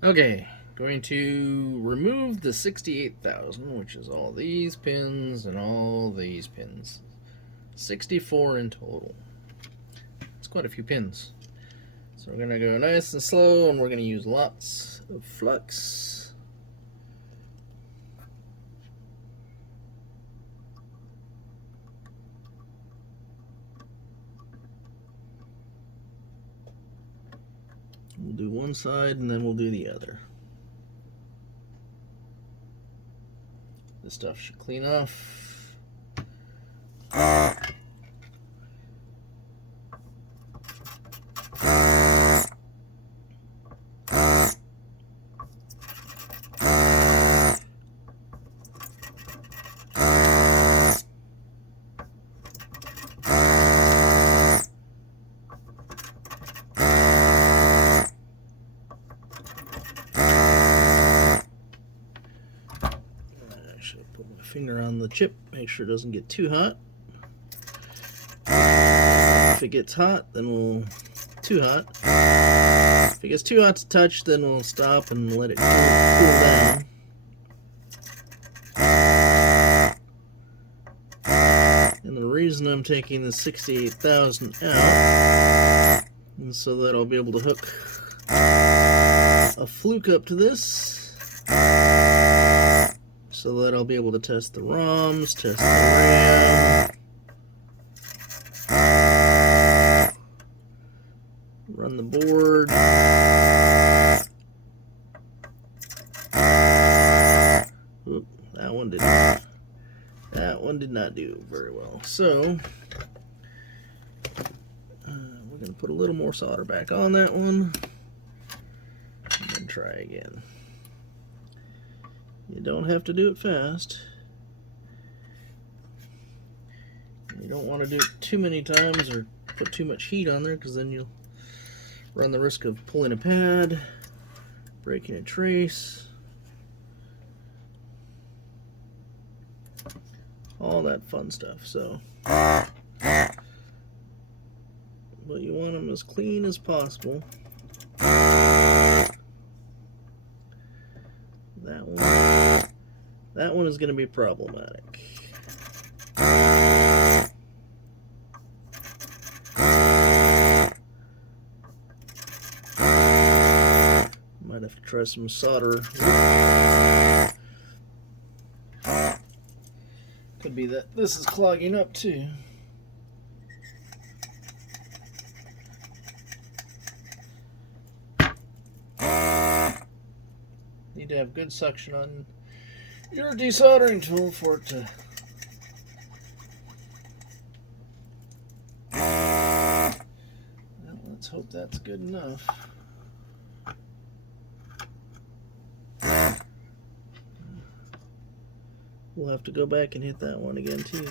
Okay, going to remove the 68,000, which is all these pins and all these pins. 64 in total. It's quite a few pins. So we're going to go nice and slow, and we're going to use lots of flux. We'll do one side and then we'll do the other. This stuff should clean off. Put my finger on the chip, make sure it doesn't get too hot. If it gets hot, then we'll too hot. If it gets too hot to touch, then we'll stop and let it cool down. And the reason I'm taking the 68,000 out is so that I'll be able to hook a fluke up to this, so that I'll be able to test the ROMs, test the RAM, run the board. Oop, that one did not do very well. So we're going to put a little more solder back on that one and then try again. You don't have to do it fast. You don't want to do it too many times or put too much heat on there, because then you'll run the risk of pulling a pad, breaking a trace, all that fun stuff. So, but you want them as clean as possible. That one is going to be problematic. Might have to try some solder. Could be that this is clogging up too. Need to have good suction on your desoldering tool for it to well, let's hope that's good enough. We'll have to go back and hit that one again too.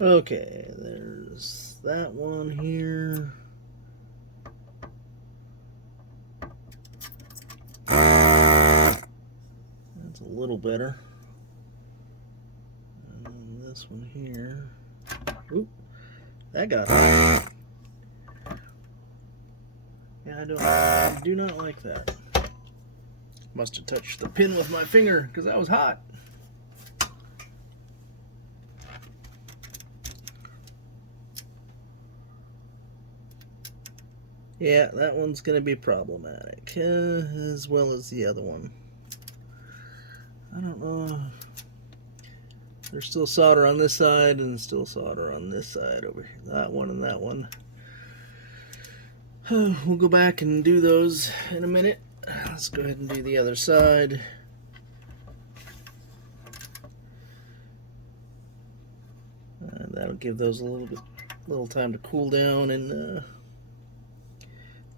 Okay, there's that one here. That's a little better. And this one here. Oop, that got hot. Yeah, I do not like that. Must have touched the pin with my finger because that was hot. Yeah, that one's going to be problematic, as well as the other one. I don't know. There's still solder on this side and still solder on this side over here. That one and that one. We'll go back and do those in a minute. Let's go ahead and do the other side. That'll give those a little time to cool down, and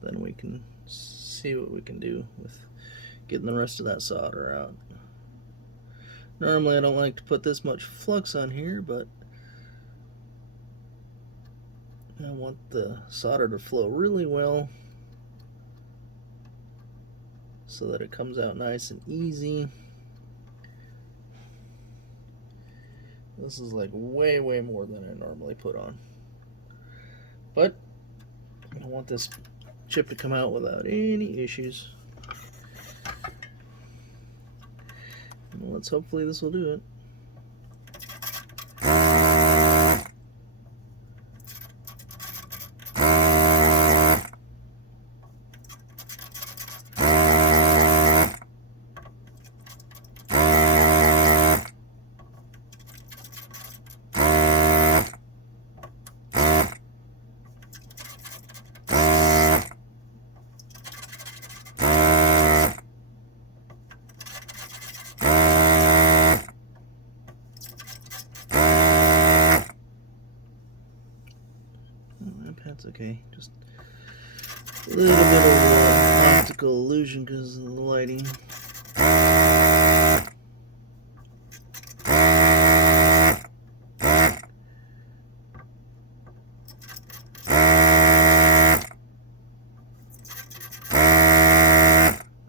then we can see what we can do with getting the rest of that solder out. Normally I don't like to put this much flux on here, but I want the solder to flow really well so that it comes out nice and easy. This is like way more than I normally put on, but I want this chip to come out without any issues. And hopefully this will do it. That's okay. Just a little bit of optical illusion because of the lighting.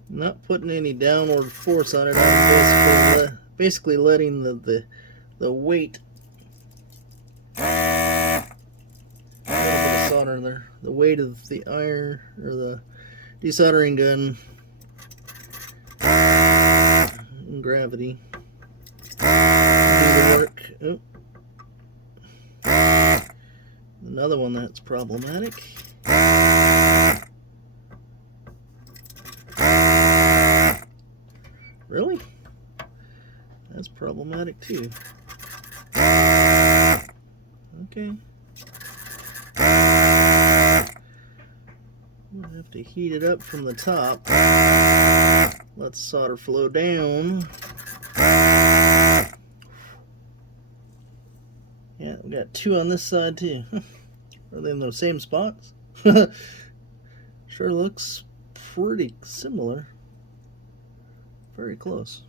Not putting any downward force on it. I'm basically letting the weight. There, the weight of the iron or the desoldering gun and gravity do the work. Oh. Another one that's problematic. Really? That's problematic too. Okay. I have to heat it up from the top. Let the solder flow down. Yeah, we got two on this side too. Are they in those same spots? Sure looks pretty similar. Very close.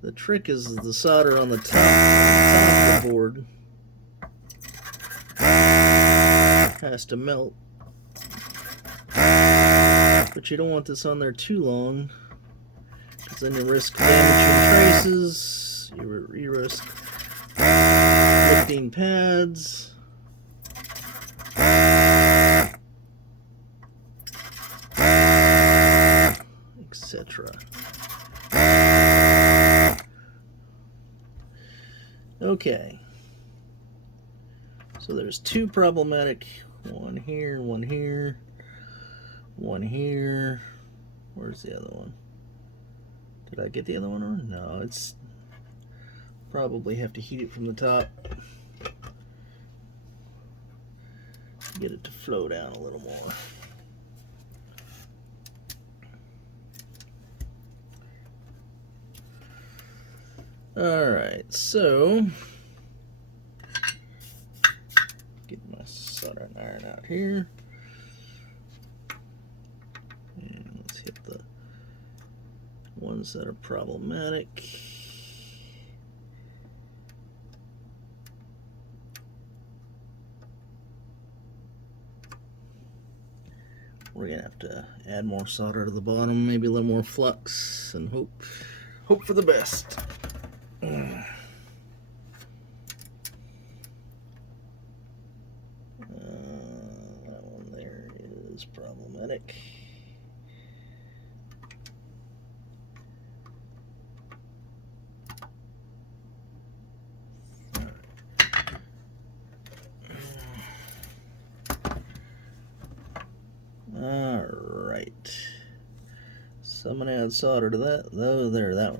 The trick is the solder on the top of the board has to melt, but you don't want this on there too long because then you risk damaging traces, you risk lifting pads, etc. Okay, so there's two problematic, one here, one here, one here. Where's the other one? Did I get the other one on? No, it's probably have to heat it from the top. Get it to flow down a little more. Alright, so get my soldering iron out here. And let's hit the ones that are problematic. We're gonna have to add more solder to the bottom, maybe a little more flux, and hope for the best. That one there is problematic. Alright, so I'm going to add solder to that.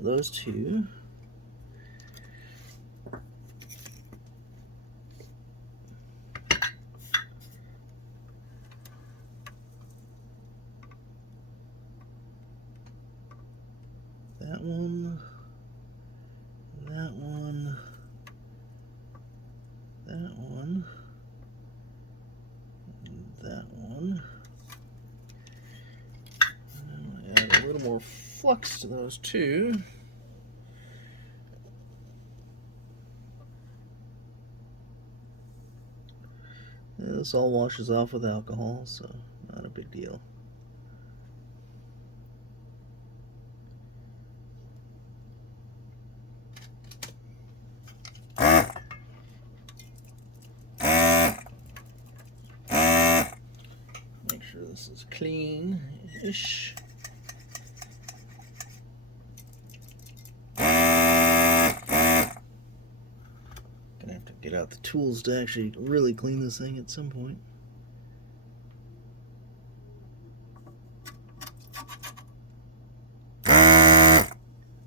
Those two. That one. flux to those two. And this all washes off with alcohol, so not a big deal. Make sure this is clean-ish. Gonna have to get out the tools to actually really clean this thing at some point.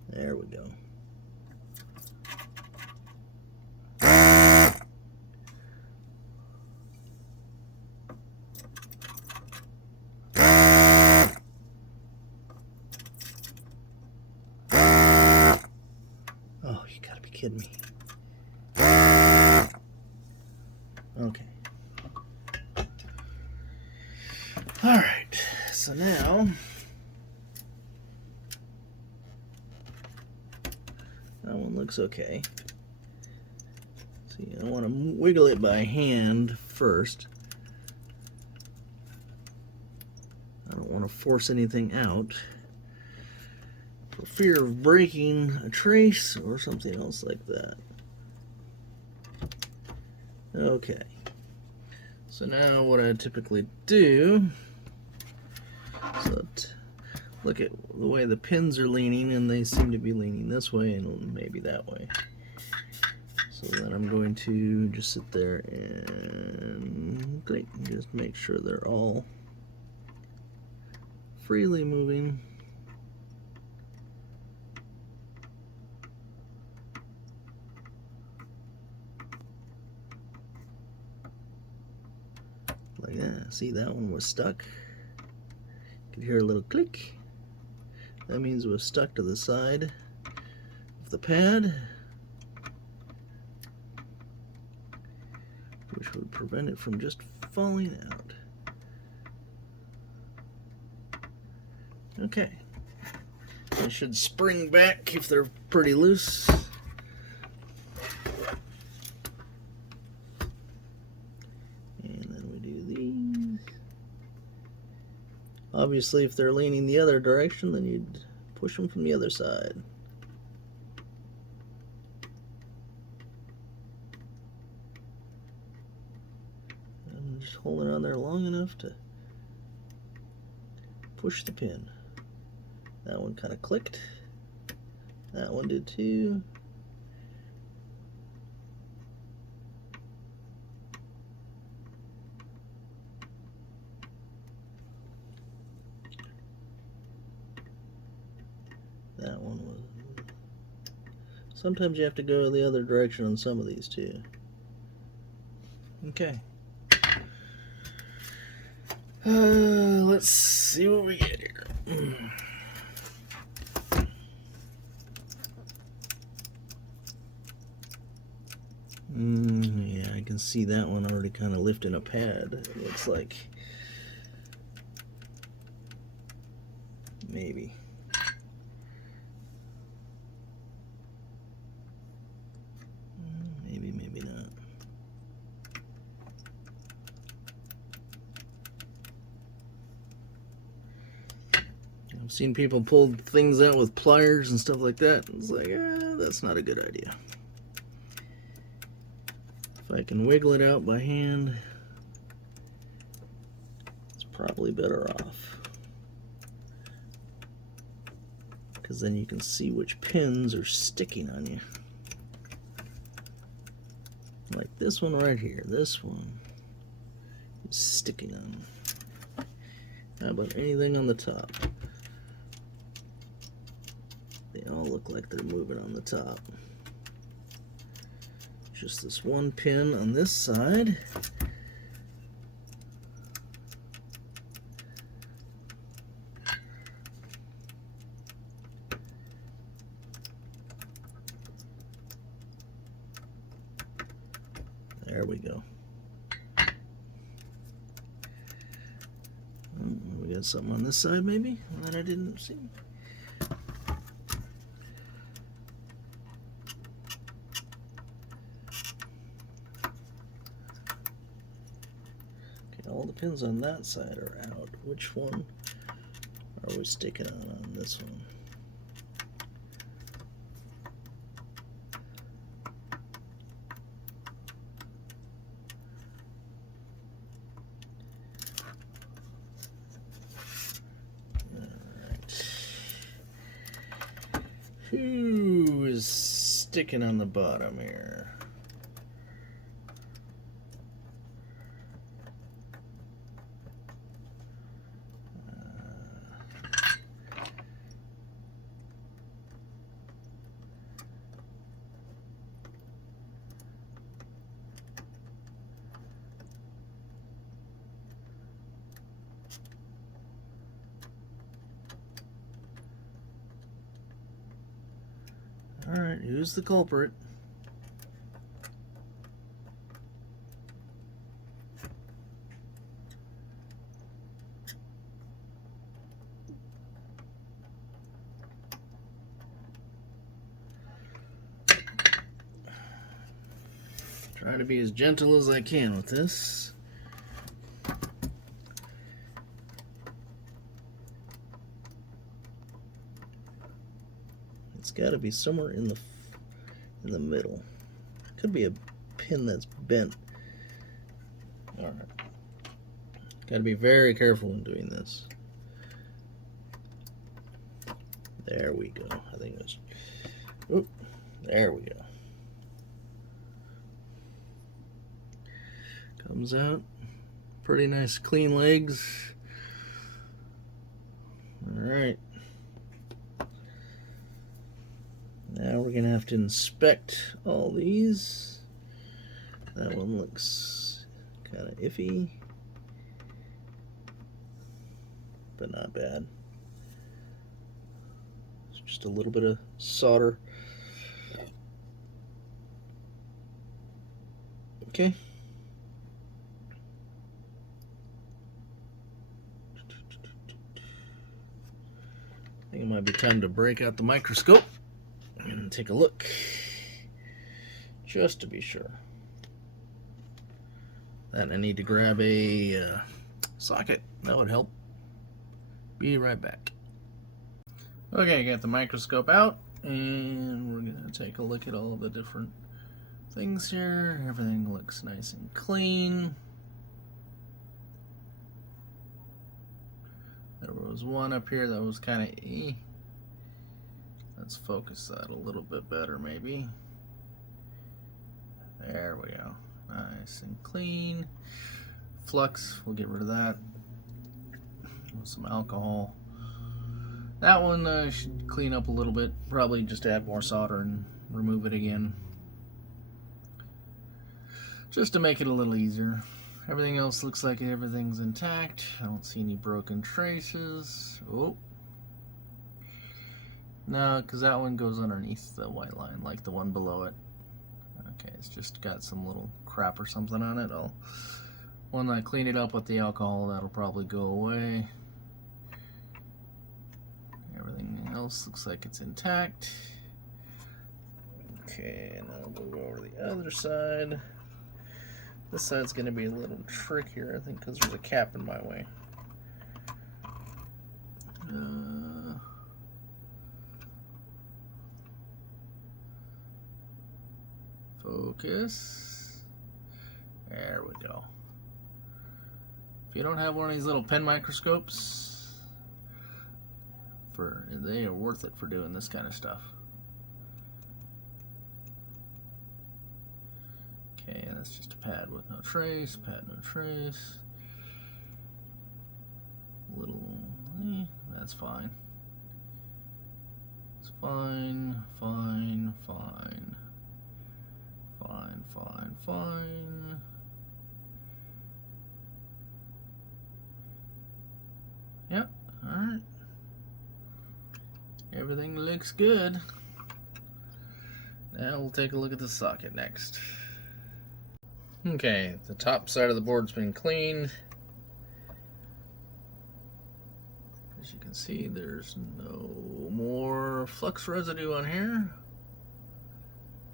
There we go. Oh, you gotta be kidding me. Okay. Alright, so now that one looks okay. See, I want to wiggle it by hand first. I don't want to force anything out for fear of breaking a trace or something else like that. Okay, so now what I typically do is look at the way the pins are leaning, and they seem to be leaning this way and maybe that way. So then I'm going to just sit there and click and just make sure they're all freely moving. Like that. See, that one was stuck. You can hear a little click. That means it was stuck to the side of the pad, which would prevent it from just falling out. Okay. They should spring back if they're pretty loose. Obviously, if they're leaning the other direction, then you'd push them from the other side. I'm just holding on there long enough to push the pin. That one kind of clicked. That one did too. That one was. Sometimes you have to go the other direction on some of these too. Okay. Let's see what we get here. Yeah, I can see that one already kind of lifting a pad. It looks like. Maybe. Maybe not. I've seen people pull things out with pliers and stuff like that. It's like, that's not a good idea. If I can wiggle it out by hand, it's probably better off. Because then you can see which pins are sticking on you. Like this one right here. This one is sticking on. How about anything on the top? They all look like they're moving on the top. Just this one pin on this side. There we go. We got something on this side maybe that I didn't see. all the pins on that side are out. Which one are we sticking on this one? Who is sticking on the bottom here? Alright, who's the culprit? Try to be as gentle as I can with this. It's got to be somewhere in the middle. Could be a pin that's bent. All right. Got to be very careful when doing this. There we go. I think it was. Oop, there we go. Comes out. Pretty nice clean legs. All right. Now we're going to have to inspect all these. That one looks kind of iffy, but not bad. It's just a little bit of solder. Okay. I think it might be time to break out the microscope and take a look, just to be sure. And I need to grab a socket. That would help. Be right back. Okay, got the microscope out, and we're gonna take a look at all the different things here. Everything looks nice and clean. There was one up here that was kind of Let's focus that a little bit better, maybe. There we go. Nice and clean. Flux, we'll get rid of that. With some alcohol. That one should clean up a little bit. Probably just add more solder and remove it again. Just to make it a little easier. Everything else looks like everything's intact. I don't see any broken traces. Oh. No, because that one goes underneath the white line, like the one below it. Okay, it's just got some little crap or something on it. When I clean it up with the alcohol, that'll probably go away. Everything else looks like it's intact. Okay, now we'll go over the other side. This side's going to be a little trickier, I think, because there's a cap in my way. Focus. There we go. If you don't have one of these little pen microscopes, they are worth it for doing this kind of stuff. Okay, and that's just a pad with no trace, pad no trace. That's fine. It's fine, fine, fine. Fine, fine, fine. Yep, alright. Everything looks good. Now we'll take a look at the socket next. Okay, the top side of the board's been cleaned. As you can see, there's no more flux residue on here.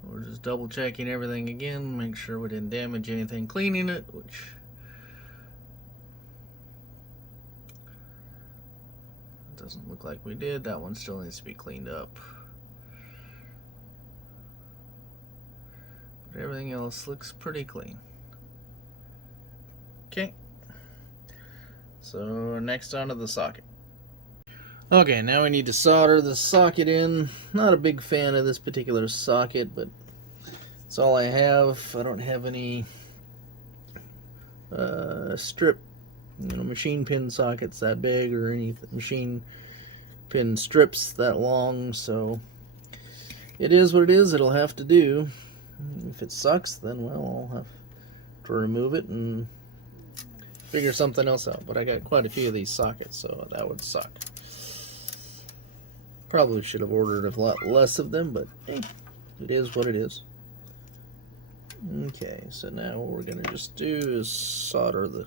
We're just double checking everything again, make sure we didn't damage anything cleaning it, which doesn't look like we did. That one still needs to be cleaned up. But everything else looks pretty clean. Okay. So next onto the socket. Okay, now we need to solder the socket in. Not a big fan of this particular socket, but it's all I have. I don't have any strip, machine pin sockets that big, or any machine pin strips that long, so it is what it is. It'll have to do. If it sucks, then well, I'll have to remove it and figure something else out. But I got quite a few of these sockets, so that would suck. Probably should have ordered a lot less of them, but hey, it is what it is. Okay, so now what we're going to just do is solder the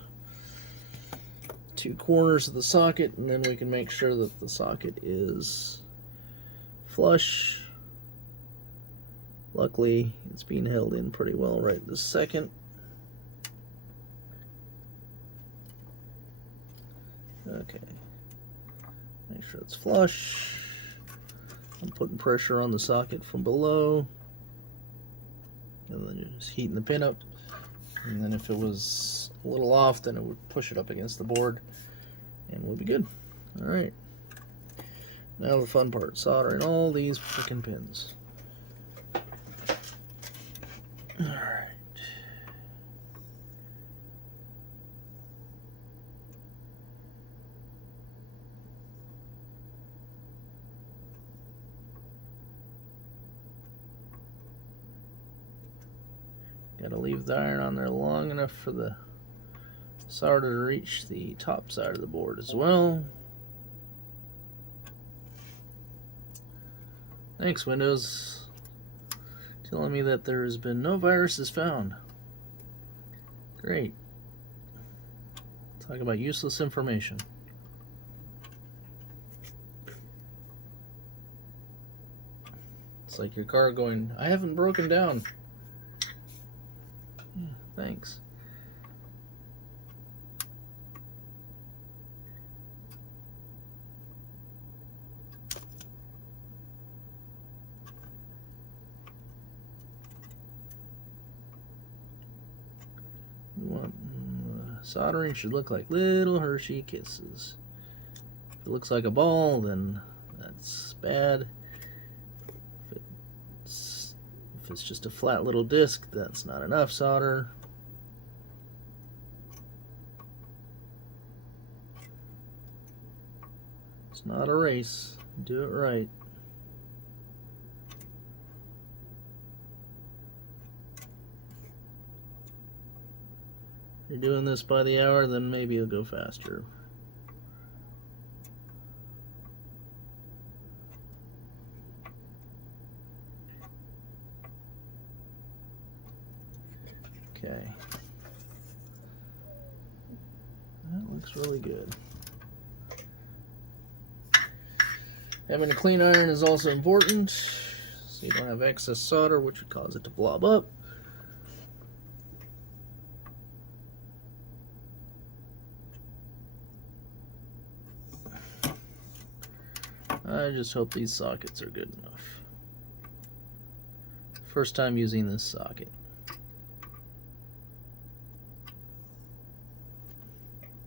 two corners of the socket, and then we can make sure that the socket is flush. Luckily, it's being held in pretty well right this second. Okay, make sure it's flush. I'm putting pressure on the socket from below, and then just heating the pin up. And then if it was a little off, then it would push it up against the board, and we'll be good. All right. Now the fun part: soldering all these freaking pins. All right. Gotta leave the iron on there long enough for the solder to reach the top side of the board as well. Thanks, Windows, telling me that there has been no viruses found. Great. Talk about useless information. It's like your car going, I haven't broken down. Thanks. Soldering should look like little Hershey Kisses. If it looks like a ball, then that's bad. If it's just a flat little disc, that's not enough solder. It's not a race. Do it right. If you're doing this by the hour, then maybe it'll go faster. Okay. That looks really good. Having a clean iron is also important, so you don't have excess solder, which would cause it to blob up. I just hope these sockets are good enough. First time using this socket.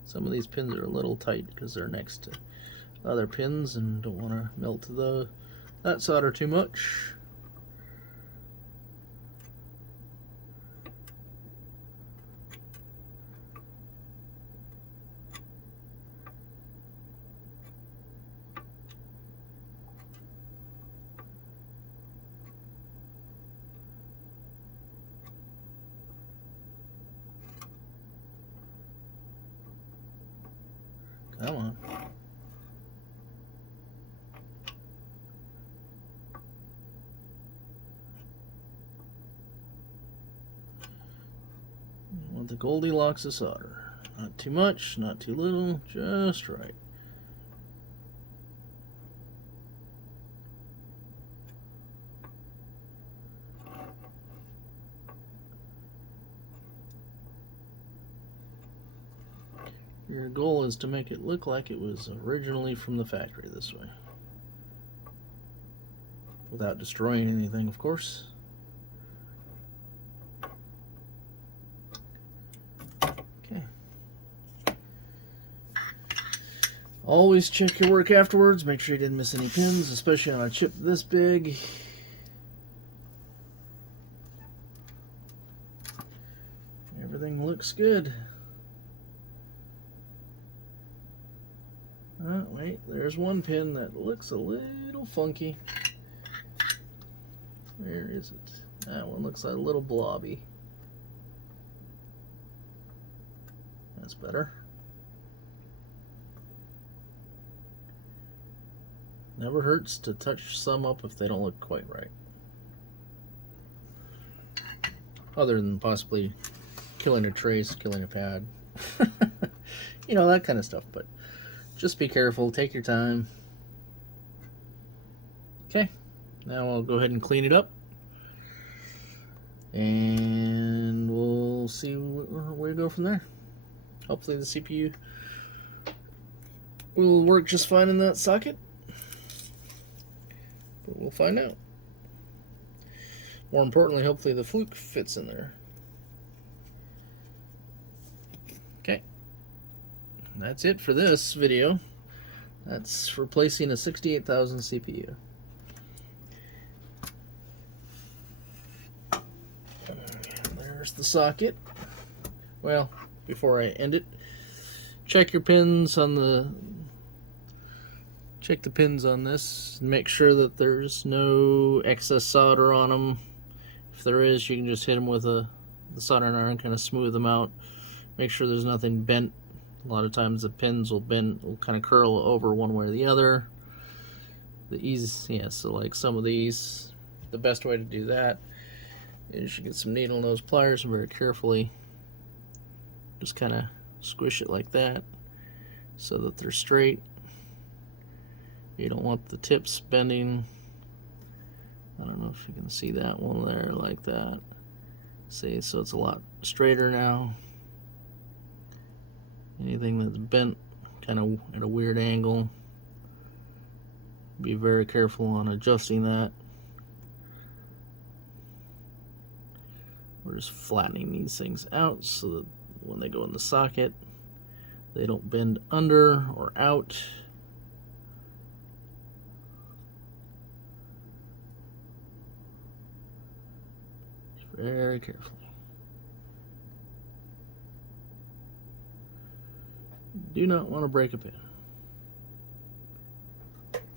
Some of these pins are a little tight because they're next to other pins and don't want to melt that solder too much. Come on. You want the Goldilocks of solder. Not too much, not too little, just right. Your goal is to make it look like it was originally from the factory this way. Without destroying anything, of course. Okay. Always check your work afterwards. Make sure you didn't miss any pins, especially on a chip this big. Everything looks good. Oh, wait, there's one pin that looks a little funky. Where is it? That one looks like a little blobby. That's better. Never hurts to touch some up if they don't look quite right. Other than possibly killing a trace, killing a pad. You know, that kind of stuff, but just be careful, take your time. Okay, now I'll go ahead and clean it up. And we'll see where to go from there. Hopefully the CPU will work just fine in that socket. But we'll find out. More importantly, hopefully the fluke fits in there. Okay. That's it for this video. That's replacing a 68000 CPU. There's the socket. Well, before I end it, check your pins on the pins on this and make sure that there's no excess solder on them. If there is, you can just hit them with the soldering iron, kind of smooth them out. Make sure there's nothing bent. A lot of times the pins will bend, will kind of curl over one way or the other. So like some of these, the best way to do that is you get some needle nose pliers and very carefully just kind of squish it like that so that they're straight. You don't want the tips bending. I don't know if you can see that one there like that. See, so it's a lot straighter now. Anything that's bent kind of at a weird angle, be very careful on adjusting that. We're just flattening these things out so that when they go in the socket, they don't bend under or out. Very carefully. Do not want to break a pin.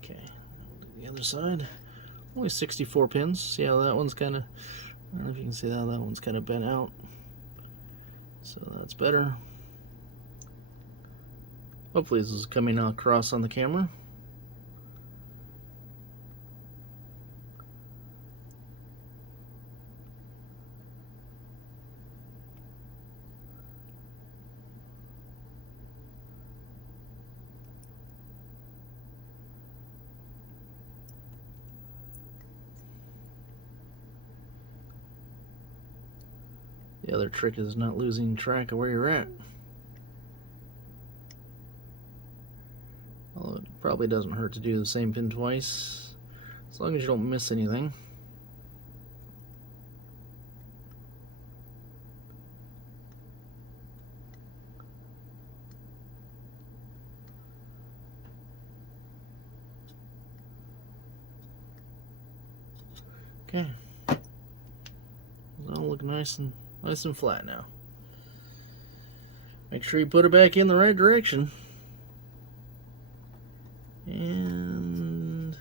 Okay, we'll do the other side. Only 64 pins. See how that one's kind of, I don't know if you can see how that one's kind of bent out. So that's better. Hopefully this is coming across on the camera. The other trick is not losing track of where you're at. Although it probably doesn't hurt to do the same pin twice, as long as you don't miss anything. Okay. That'll look nice and flat now. Make sure you put it back in the right direction. And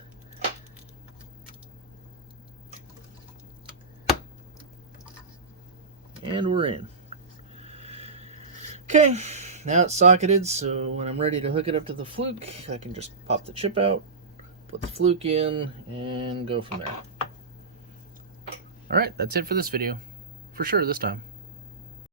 we're in. Okay, now it's socketed, so when I'm ready to hook it up to the fluke, I can just pop the chip out, put the fluke in, and go from there. Alright, that's it for this video. For sure this time.